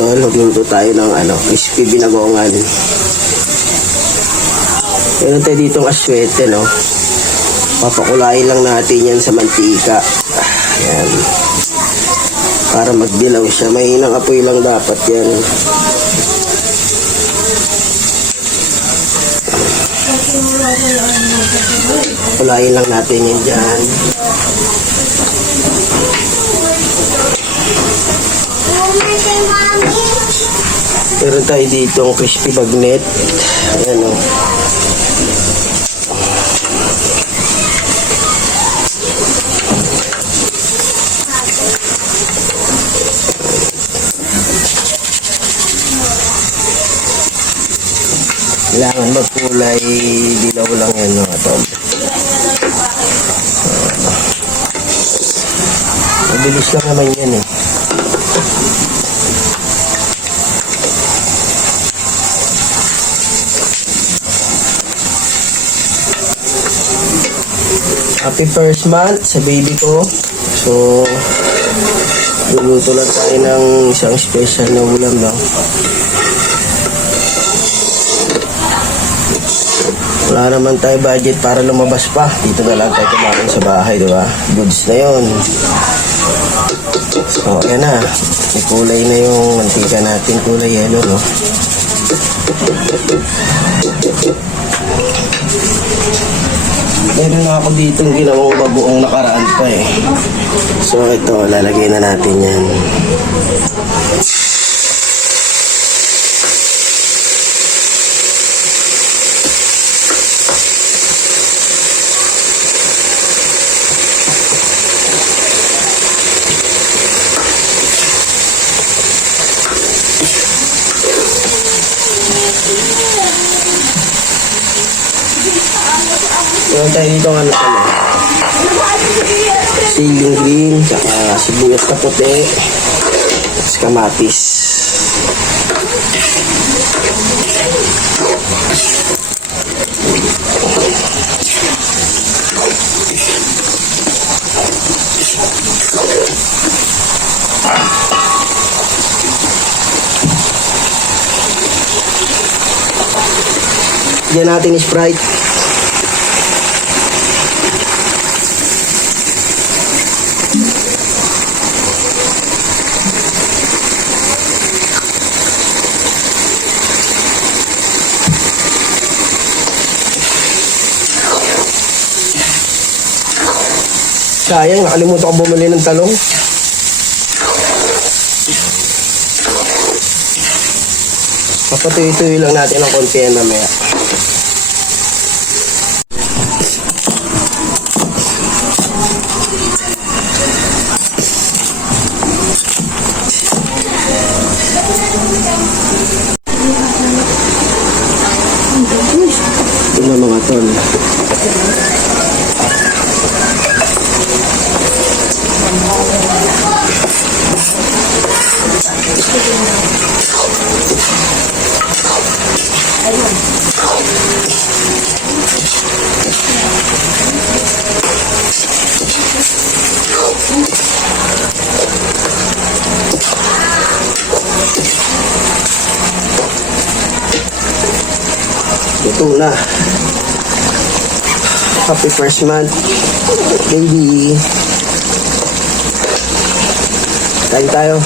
tol, magluto tayo ng crispy binagongan. Meron tayo ditong aswete, no? Papakulain lang natin yan sa mantika. Ayan. Para magdilaw siya. Mahinang apoy lang dapat yan. Kulain lang natin yan dyan. Meron tayo ditong crispy bagnet. Ayan, o. Kailangan magkulay dilaw lang yan, mga tol. Mabilis lang naman yan, eh. Happy first month sa baby ko. So, luluto lang tayo ng isang special na ulam, no? Wala naman tayo budget para lumabas pa. Dito na lang tayo kumain sa bahay, diba? Goods na yun. So, ayan na. May kulay na yung mantika natin. Kulay yellow, no? Meron na ako dito ginawang bagoong nakaraan pa, eh. So, ito. Lalagay na natin yan. Meron tayo dito siling green, saka sibuyas na puti, tapos kamatis. Diyan natin Sprite. Sayang, nakalimutan ko bumili ng talong. Papatuloy-tuloy lang natin ang konti yan mamaya. Ito na mga tol. Ito na. Happy first month, baby. Kain tayo.